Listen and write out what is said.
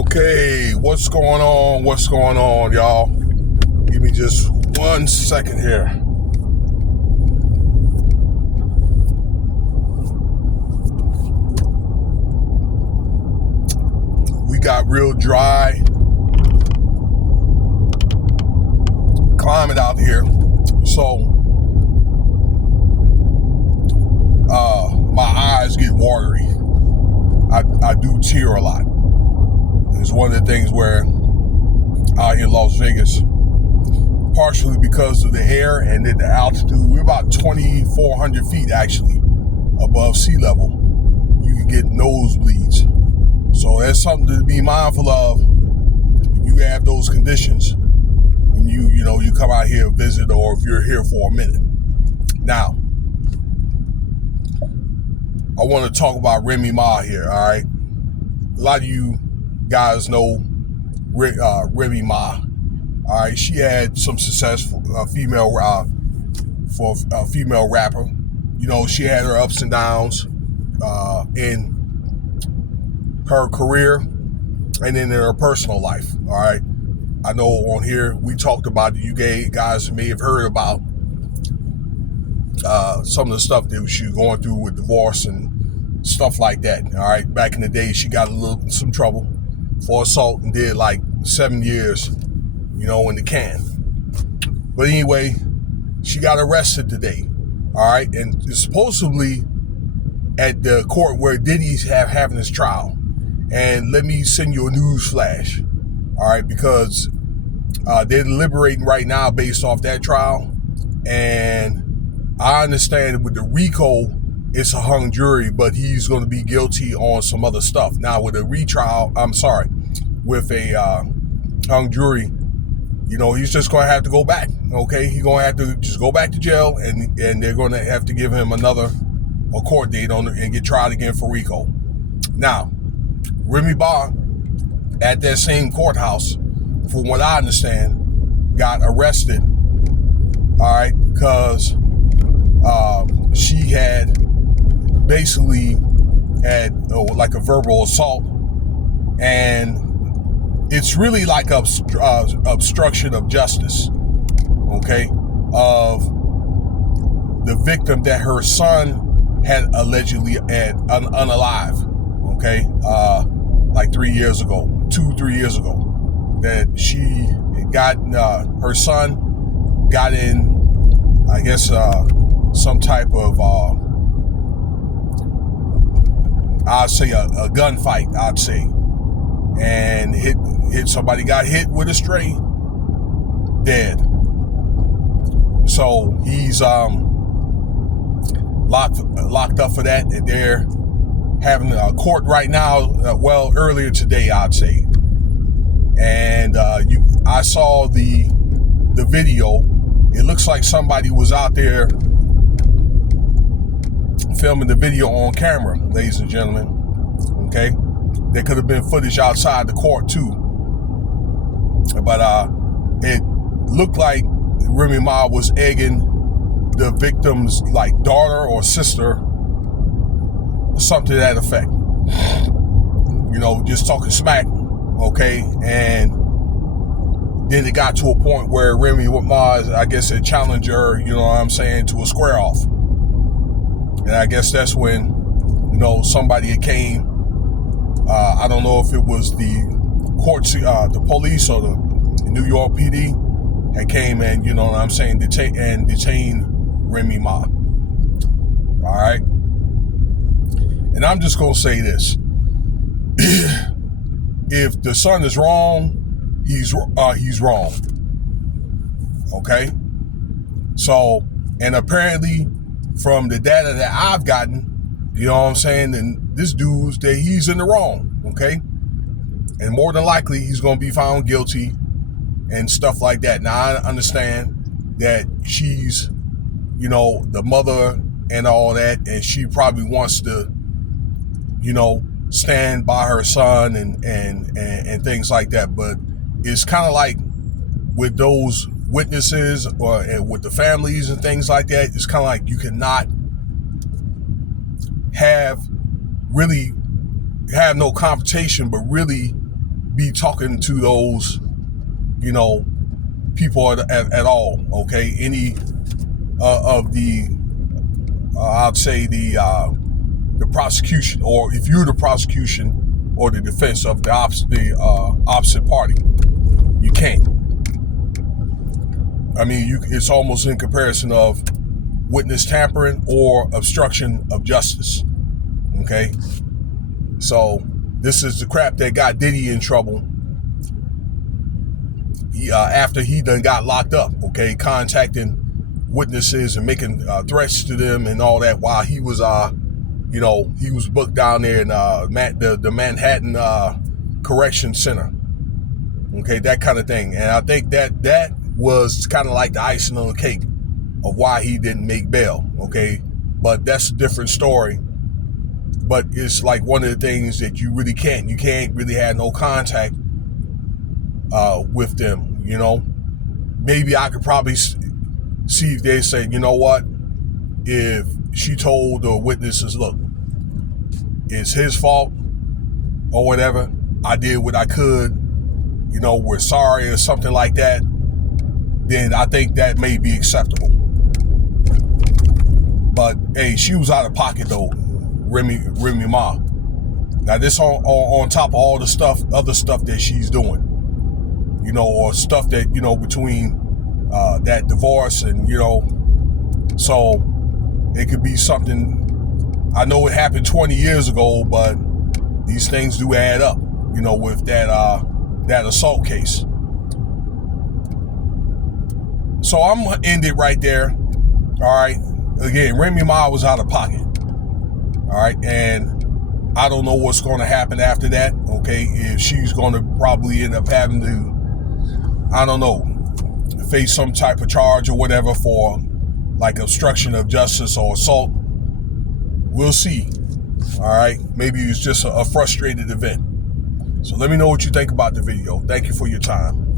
Okay, what's going on? What's going on, y'all? Give me just 1 second here. We got real dry climate out here, so my eyes get watery. I do tear a lot. It's one of the things where out here in Las Vegas, partially because of the air and then the altitude, we're about 2,400 feet actually above sea level. You can get nosebleeds. So that's something to be mindful of if you have those conditions when you come out here and visit, or if you're here for a minute. Now, I want to talk about Remy Ma here, all right? A lot of you guys know Remy Ma. All right, she had some success for a female rapper. You know, she had her ups and downs in her career and in her personal life. All right, I know on here we talked about it. You guys may have heard about some of the stuff that she was going through with divorce and stuff like that. All right, back in the day, she got some trouble for assault and did like 7 years, in the can. But anyway, she got arrested today. All right, and supposedly at the court where Diddy's having his trial. And let me send you a news flash. All right, because they're deliberating right now based off that trial. And I understand with the RICO, it's a hung jury, but he's going to be guilty on some other stuff. Now with a with a hung jury, he's just going to have to go back. Okay, he's going to have to just go back to jail, and they're going to have to give him a court date and get tried again for RICO. Now, Remy Ma at that same courthouse, from what I understand, got arrested. All right, because she had basically had like a verbal assault, and it's really like obstruction of justice, okay, of the victim that her son had allegedly had unalive, okay, like 3 years ago, 2-3 years ago, that she got, her son got in, I guess, some type of, I'd say a gunfight, I'd say, and hit somebody, got hit with a stray, dead. So he's locked up for that, and they're having a court right now, earlier today, I'd say. And I saw the video. It looks like somebody was out there filming the video on camera, ladies and gentlemen. Okay, there could have been footage outside the court too, but it looked like Remy Ma was egging the victim's like daughter or sister, something to that effect. Just talking smack. Okay, and then it got to a point where Remy Ma, I guess, had challenged her, to a square off. And I guess that's when, somebody came. I don't know if it was the courts, the police, or the New York PD had came and, detained Remy Ma. All right. And I'm just going to say this. If the son is wrong, he's wrong. Okay? So, and apparently from the data that I've gotten, and this dude's that he's in the wrong, okay? And more than likely, he's going to be found guilty and stuff like that. Now, I understand that she's, the mother and all that, and she probably wants to, stand by her son and things like that. But it's kind of like with those witnesses or with the families and things like that, it's kind of like you cannot have no confrontation, but really be talking to those, you know, people at all. Okay, any of the, I'd say the prosecution, or if you're the prosecution or the defense of the opposite party, you can't. I mean, it's almost in comparison of witness tampering or obstruction of justice. Okay, so this is the crap that got Diddy in trouble. After he done got locked up, okay, contacting witnesses and making threats to them and all that, while he was, you know, he was booked down there in the Manhattan Correction Center, okay, that kind of thing. And I think that was kind of like the icing on the cake of why he didn't make bail, okay, but that's a different story. But it's like one of the things that you can't really have no contact with them. You know, maybe I could probably see if they say, you know what, if she told the witnesses, look, it's his fault or whatever, I did what I could, you know, we're sorry or something like that, then I think that may be acceptable. But hey, she was out of pocket though, Remy Ma. Now this on top of all the other stuff that she's doing, you know, or stuff that, you know, between that divorce and, you know, so it could be something. I know it happened 20 years ago, but these things do add up, you know, with that assault case. So I'm gonna end it right there. All right. Again, Remy Ma was out of pocket. All right, and I don't know what's going to happen after that. Okay, if she's going to probably end up having to, I don't know, face some type of charge or whatever for like obstruction of justice or assault. We'll see. All right, maybe it's just a frustrated event. So let me know what you think about the video. Thank you for your time.